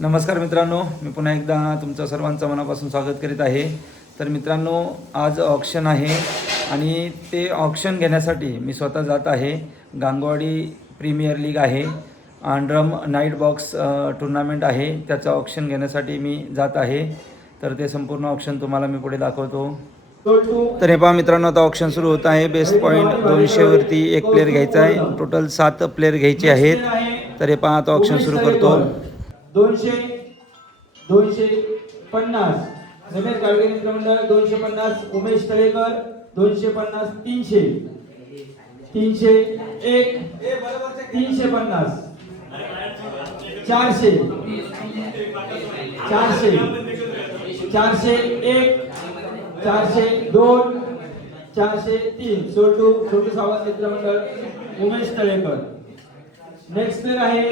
नमस्कार मित्रांनो, मी पुन्हा एकदा तुमचं सर्वांचं मनापासून स्वागत करीत आहे. तर मित्रांनो, आज ऑक्शन आहे आणि ते ऑक्शन घेण्यासाठी मी स्वतः जात आहे. गांगवाडी प्रीमियर लीग आहे, आंड्रम नाईट बॉक्स टुर्नामेंट आहे, त्याचं ऑक्शन घेण्यासाठी मी जात आहे. तर ते संपूर्ण ऑक्शन तुम्हाला मी पुढे दाखवतो. तर हे पहा मित्रांनो, आता ऑक्शन सुरू होत आहे. बेस्ट पॉईंट 200 वरती एक प्लेअर घ्यायचा आहे. टोटल 7 प्लेअर घ्यायचे आहेत. तर हे पहा, आता ऑक्शन सुरू करतो. 200 250 रमेश गाडगे मित्र मंडळ 250 उमेश तळेकर 250 300 301 350 400 400 401 402 403 छोटू सावंत मित्र मंडळ उमेश तळेकर. नेक्स्ट प्लेयर आहे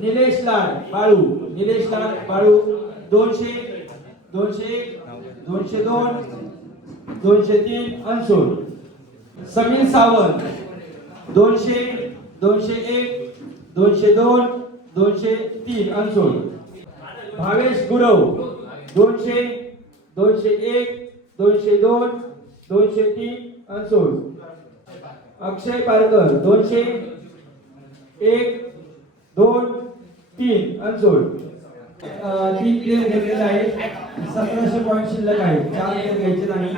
निलेश लाड बाळू 200 201 202 203 अनसोल. समीर सावंत 200 201 202 203 अनसोल. भावेश गुरव 200 201 202 203 अनसोल. अक्षय पारकर 200 1 2 3 अनसोल. 3 प्लेयर घेतलेले आहेत. 1700 पॉईंट शिल्लक आहे. 4 प्लेयर घ्यायचे नाही.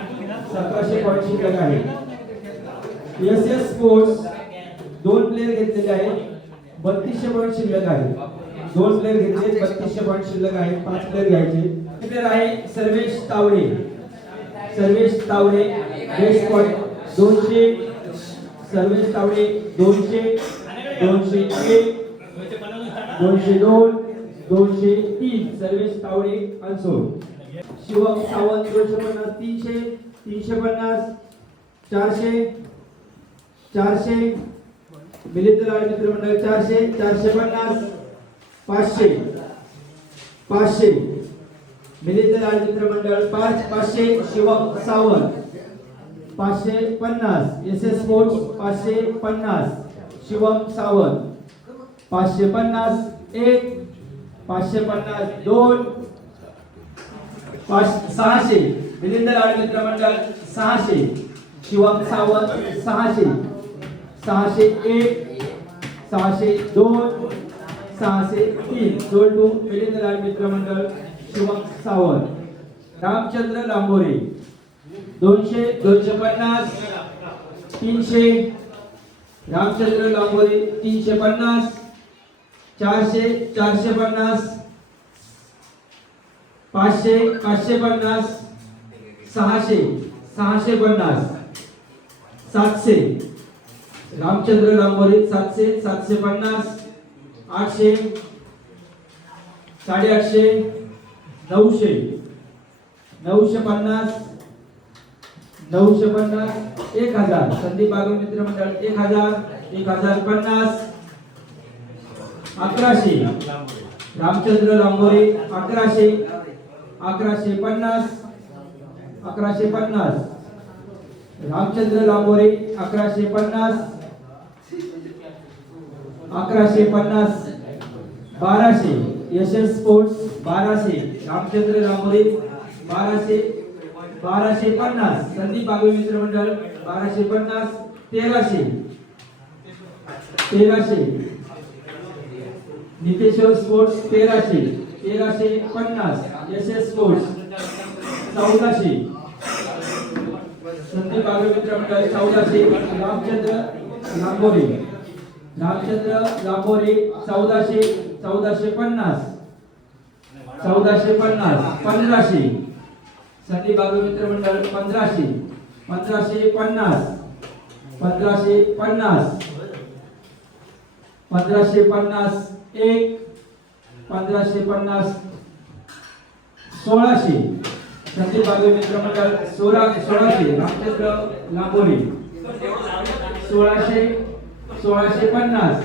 1700 पॉईंट शिल्लक आहे. एस स्पोर्ट्स 2 प्लेयर घेतलेले आहेत. 3200 पॉईंट शिल्लक आहे. 2 प्लेयर घेतले, 3200 पॉईंट शिल्लक आहे. 5 प्लेयर घ्यायचे. प्लेयर आहे सर्वेश तावडे बेस्ट पॉईंट 200. सर्वेश तावडे 200 201 202 203 सर्वेश तावडे अनसोल. शिवम सावंत 250 300 350 400 400 मिलिंद लाड मित्र मंडळ 400 450 500 500 मिलिंद लाड मित्र मंडळ 500 शिवम सावंत 550 एस स्पोर्ट्स 550 शिवम सावंत 550 1 550 2 600 मिलिंद लाड मित्र मंडळ 600 शिवम सावंत 600 601 602 603 जोडू मिलिंद लाड मित्र मंडळ शिवम सावंत. रामचंद्र लांबोरे 200 250 300 रामचंद्र लांबोरे 350 400 450 500 550 600 650 700 रामचंद्र लांबोरे 700 750 800 850 900 950 950 1000 संदीप बागल मित्र मंडळ 1000 1050 1100 रामचंद्र लांबोरे 1100 1150 1150 रामचंद्र लांबोरे 1150 1150 1200 यशस स्पोर्ट्स 1200 रामचंद्र लांबोरे 1200 1250 संदीप बागल मित्र मंडळ 1250 1300 Niteshwar sports 1350 SS sports 1400 Sandeep Bagal मित्र मंडळ 1400 रामचंद्र लांबोरे 1400 1450 1500 संदीप बागल मित्र मंडळ 1500 1550 1550 1 1550 1600 संदीप बागल मित्र मंडळ 1600 रामचंद्र लांबोरे 1600 1650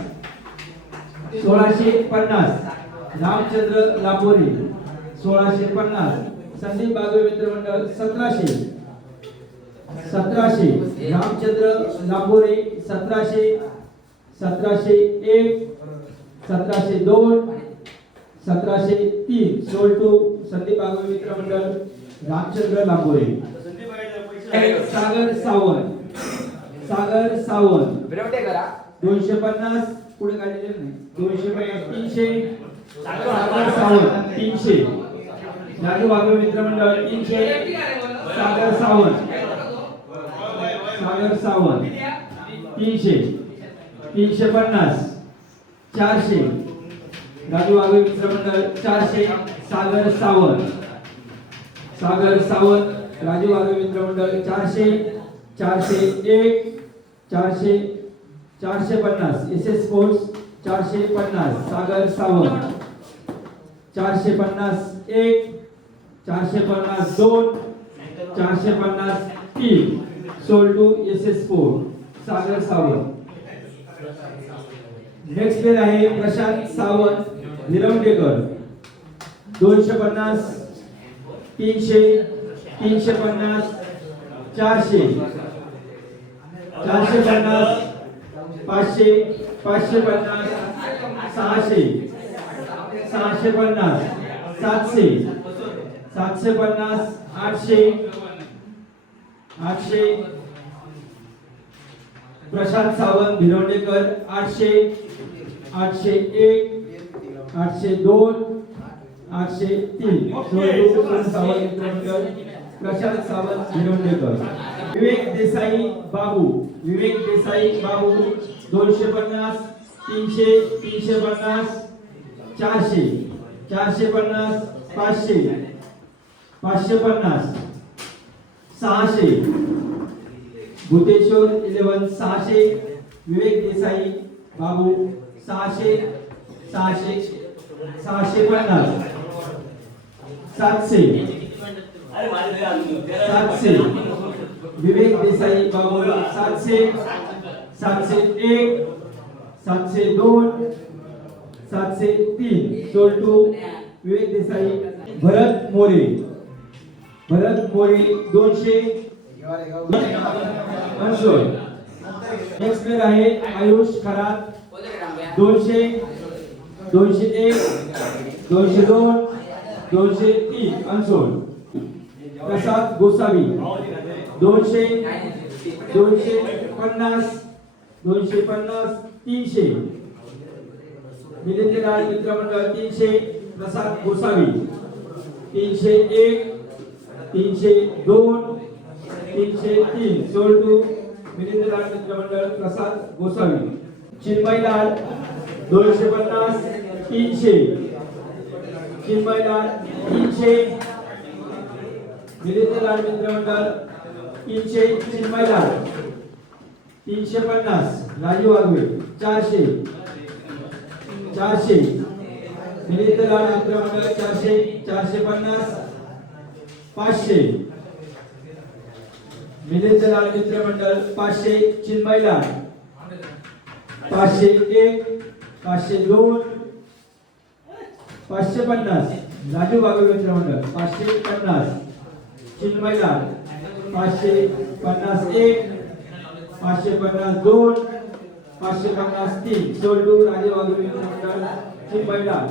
रामचंद्र लांबोरे 1650 संदीप बागल मित्र मंडळ 1700 रामचंद्र लांबोरे 1700 1701 1702 1703 सोल्ड टू संदीप बागवे मित्र मंडळ रामचंद्र लांबोरे. सागर सावंत, सागर सावंत 250 पुढे काढलेले नाही. 250 300 सागर सावंत 300. राजू बागवे मित्र मंडळ 300 सागर सावंत, सागर सावंत 300 350 400. राजू बागवे मित्र मंडळ 400 सागर सावंत, सागर सावंत राजू बागवे मित्र मंडळ 400 401 400 450 एसएस स्पोर्ट्स 450 सागर सावंत 450 1 450 2 450 3 sold to SS sport Sagar Sawant. Next player आहे प्रशांत सावंत निरवडेकर 250 300 350 400 450 500 550 600 650 700 750 800 800. प्रशांत सावंत भिरवडेकर 800 801 802 803 सावंत प्रशांत सावंत भिरवडेकर. विवेक देसाई बाबू, विवेक देसाई बाबू 250 300 350 400 450 500 550 600. भूतेश्वर 11 600. विवेक देसाई बाबू 600 600 650 700 700. Vivek Desai Babu 700 701 702 703 sold to Vivek Desai. भरत मोरे, भरत मोरे 200 अंशोल. नेक्स्ट प्लेयर आहे आयुष खरात 200 201 202 203 अंशोल. प्रसाद गोसावी 200 250 250 300. मिलिंद लाल मित्र मंडळ 300 प्रसाद गोसावी 301 302 303 सोल्ड टू मिलिंद लाल मित्र मंडळ प्रसाद गोसावी. चिन्मय लाल 250 300 चिन्मय लाल 300 मिलिंद लाल मित्र मंडळ 300 चिन्मय लाल 350 राजू वाघवे 400 400 मिलिंद लाल मित्र मंडळ 400 450 500 मिलिंद लाल मित्र मंडळ 500 चिन्मय लाल 501 502 550 राजू बागवे मित्र मंडळ 550 चिन्मय लाल 550 1 550 2 550 3 सोल्ड टू राजू बागवे मित्र मंडळ चिन्मय लाल.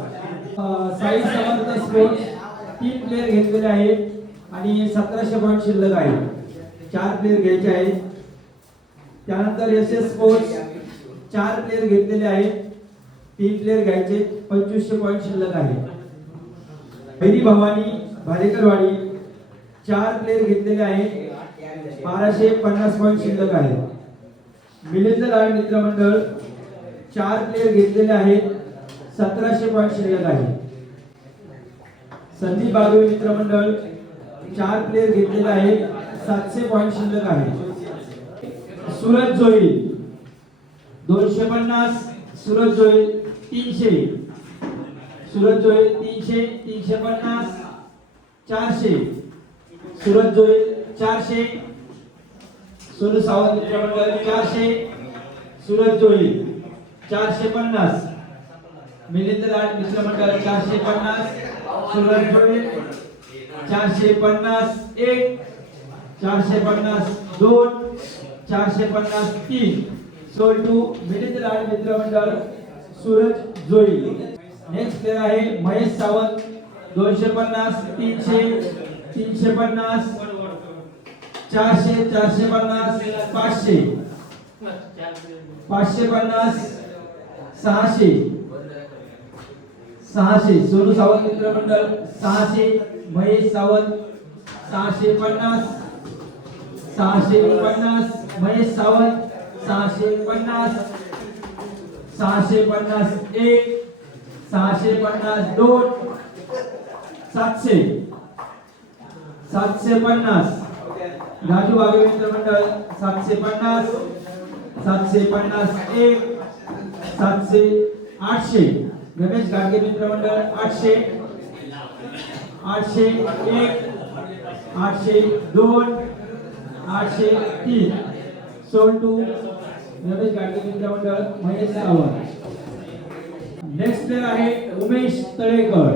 साई समर्थ स्पोर्ट्स 3 प्लेयर घेतलेले आहेत आणि 1700 पॉईंट शिल्लक आहे. 4 प्लेयर घ्यायचे आहेत. त्यानंतर एसएस स्पोर्ट्स 4 प्लेयर घेतलेले आहेत. 3 प्लेयर घ्यायचे 2500 पॉईंट शिल्लक आहे. हरी भवानी भालेकरवाडी 4 प्लेयर घेतलेले आहेत. 1250 पॉईंट शिल्लक आहे. मिलिंद लाल मित्र मंडळ 4 प्लेयर घेतलेले आहेत. 1700 पॉईंट शिल्लक आहे. संदीप बागवे मित्र मंडळ 4 प्लेयर घेतलेले आहेत. 700 पॉईंट शिल्लक आहे. सूरज जोईल 250 सूरज जोईल 300 सूरज जोईल 300 350 400 सूरज जोईल 400 सोनू सावंत मित्र मंडळ 400 सूरज जोईल 450 मिलिंद लाल मित्र मंडळ 450 सूरज जोईल 450 1 450 2 450 3 सोल्ड टू मिलिंद लाल मित्र मंडळ सूरज जोईल. नेक्स्ट प्लेयर आहे महेश सावंत 250 300 350 400 450 500 550 600 600 सोनू सावंत मित्रमंडळ 600 महेश सावंत 650 650 महेश सावंत 650 650 1 650 2 700 750 राजू वाघे मित्रमंडळ 750 750 1 700 800 गणेश गाडगे मित्रमंडळ 800 800 1 800 2 800 3 सोल टू गणेश गाडगे मित्रमंडळ महेश सावंत. नेक्स्ट प्लेयर आहे उमेश तळेकर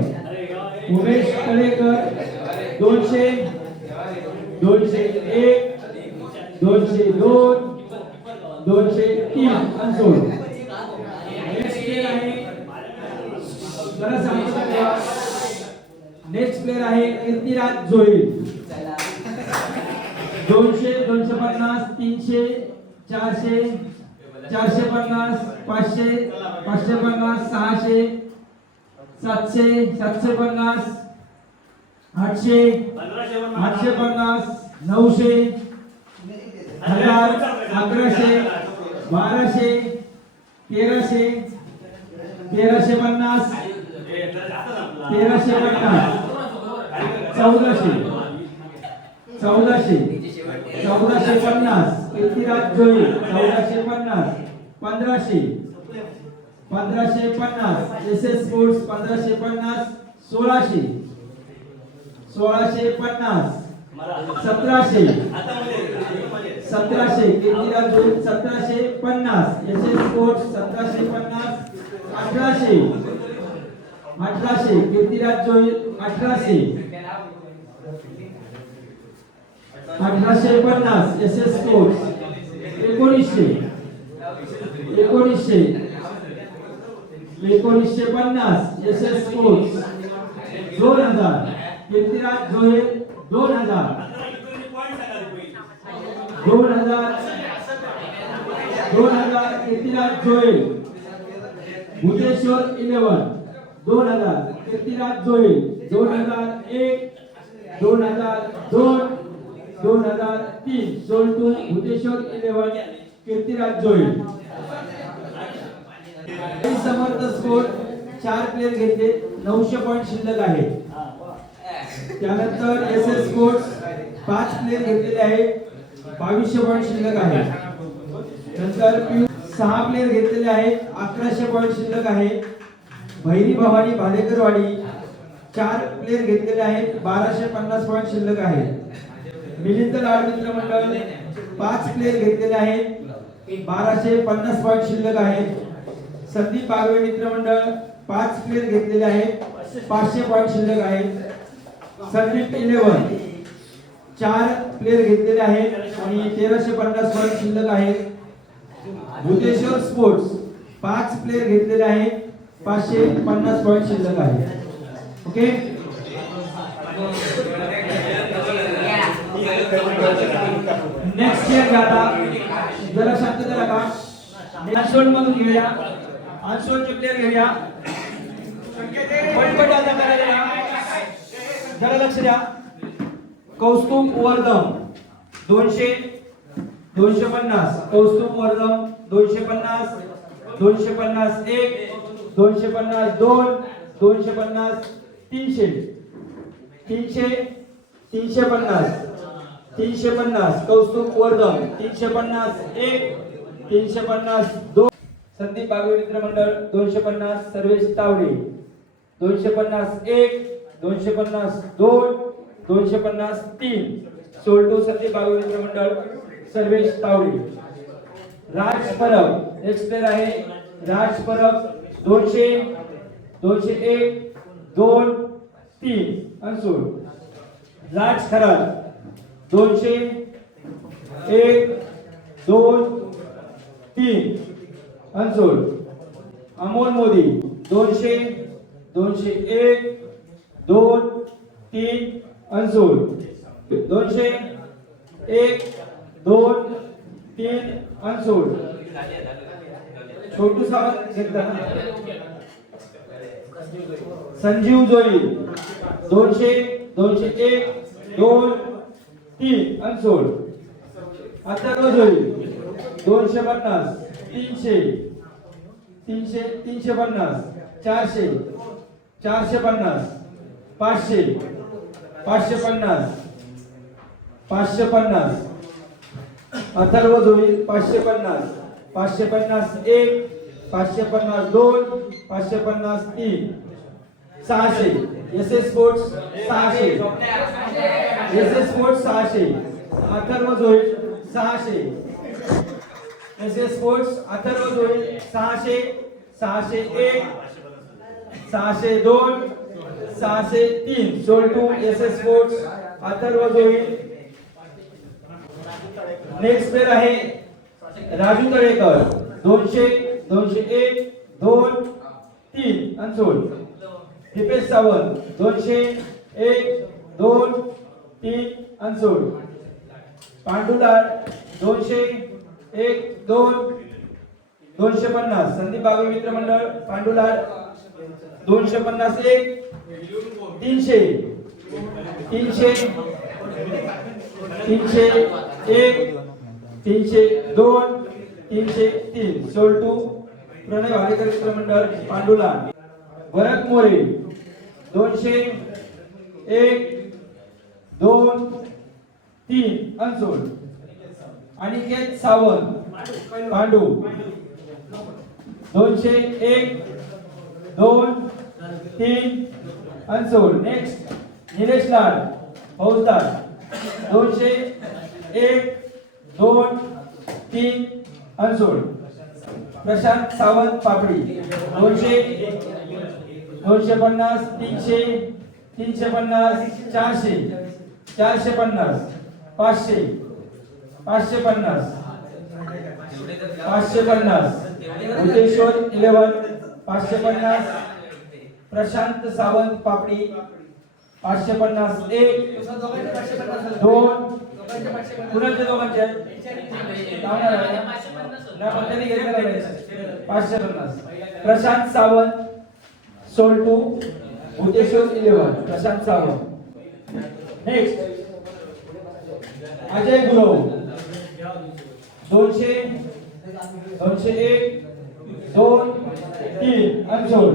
200 201 202 203 अनसोल. नेक्स्ट प्लेयर आहे जरा सांगतो का नेक्स्ट प्लेयर आहे कीर्तिराज जोईल 200 250 300 400 450 500 550 600 700 750 800 850 900 1000 1100 1200 1300 1350 1350 1400 1450 कीर्तिराज जोई 1450 1500 1550 एस एस स्पोर्ट्स 1550 1600 1650 1700 1700 कीर्तिराज जोई 1750 एस एस स्पोर्ट्स 1750 1800 1800 कीर्तिराज जोई 1800 1850 S S sports 1900 1900 1950 S S sports 2000 Kirtiraj जोई 2000 2000 कीर्तिराज जोई भूतेश्वर 11 2000 कीर्तिराज जोई 2001 2002 2003 सोल टू भूतेश्वर 11 कीर्तिराज जोई. समर्थ स्कोर 4 प्लेयर घेतले 900 पॉइंट शिल्लक आहे. त्यानंतर एस एस स्पोर्ट्स 5 प्लेयर घेतलेले आहे 2200 पॉइंट शिल्लक आहे. नंतर 6 प्लेयर घेतलेले आहेत 1100 पॉइंट शिल्लक आहे. भैरी भवानी भालेकरवाडी 4 प्लेयर घेतलेले आहेत 1250 पॉइंट शिल्लक आहे. मिलिंद लाड मित्र मंडळ 5 प्लेयर घेतलेले आहेत 1250 पॉइंट शिल्लक आहे. संदीप बागवे मित्र मंडळ 5 प्लेयर घेतलेले आहेत 500 पॉइंट शिल्लक आहे. संदीप 11 4 प्लेयर घेतलेले आहेत आणि 1350 पॉइंट शिल्लक आहे. भूतेश्वर स्पोर्ट्स 5 प्लेयर घेतलेले आहेत 550 पॉइंट शिल्लक आहे. ओके नेक्स्ट इयर आता जरा शांतता राखा. अनसोल्ड मधून घेऊया. अनसोल्डचे प्लेयर घेऊया. पटपट आता करायला जरा लक्ष द्या. कौस्तुभ वर्धम 200 250 कौस्तुभ वर्धम 250 250 1 250 2 250 300 300 350 350 कौस्तुभ वर्धम 350 1 350 2 संदीप बागवे मित्र मंडळ 250 सर्वेश तावडे 250 1 250 2 250 3 सोल टू संदीप बागवे मित्र मंडळ सर्वेश तावडे. राज परब नेक्स्ट प्लेयर आहे राज परब 200 201 2 3 अनसोल्ड. राज खरात 200 1 2 3 अनसोल्ड. अमोल मोदी 200 201 2 3 अनसोल 201 2 3 अनसोल छोटू सावंत घेतला ना संजीव जोई 200 201 2 3 अनसोल अथर्व जोई 250 300 300 350 400 450 500 550 550 अथर्व जोई 550 550 1 550 2 550 3 600 S S sports 600 S S sports 600 Atharva जोई 600 एस एस स्पोर्ट्स अथर्व जोई 600 601 602 603 सोल्टू एस एस स्पोर्ट्स अथर्व जोई नेक्स्ट प्लेयर आहे राजू तळेकर 200 201 2 3 अनसोल दीपेश सावंत 200 1 2 3 अनसोल पांडुलाल 200 1 2 250 संदीप बागवे मित्र मंडळ पांडुलाल 250 1 300 300 300 1 300 2 303 सोल्टू प्रणय भालेकर मित्र मंडळ पांडुलाल भरत मोरे 200 1 2 3 अनसोल अनिकेत सावंत पांडू 200 1 2 3 अनसोल नेक्स्ट निलेश लाल फौजदार 200 1 2 3 अनसोल प्रशांत सावंत पापडी 200 250 300 350 400 450 500 550 550 उदेश्वर 11 550 प्रशांत सावंत पापडी 550 1 2 कुणाच्या दोघांचे प्रशांत सावंत सोल्टू भूतेश्वर 11 प्रशांत सावंत नेक्स्ट अजय गुरव 200 201 2 3 अनसोल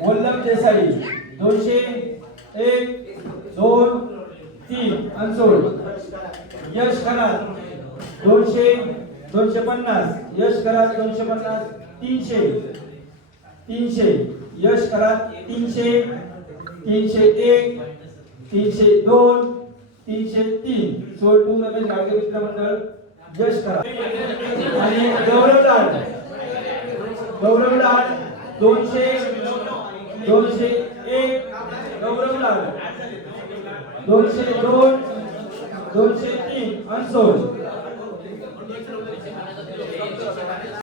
वल्लभ देसाई 200 1 2 3 अनसोल यश खरात 200 250 यश खरात 250 300 300 यश खरात 300 301 302 303 सोल्टू रमेश गाडगे मित्र मंडळ यश खरात आणि गौरव लाल 200 201 गौरव लाल 202 203 अनसोल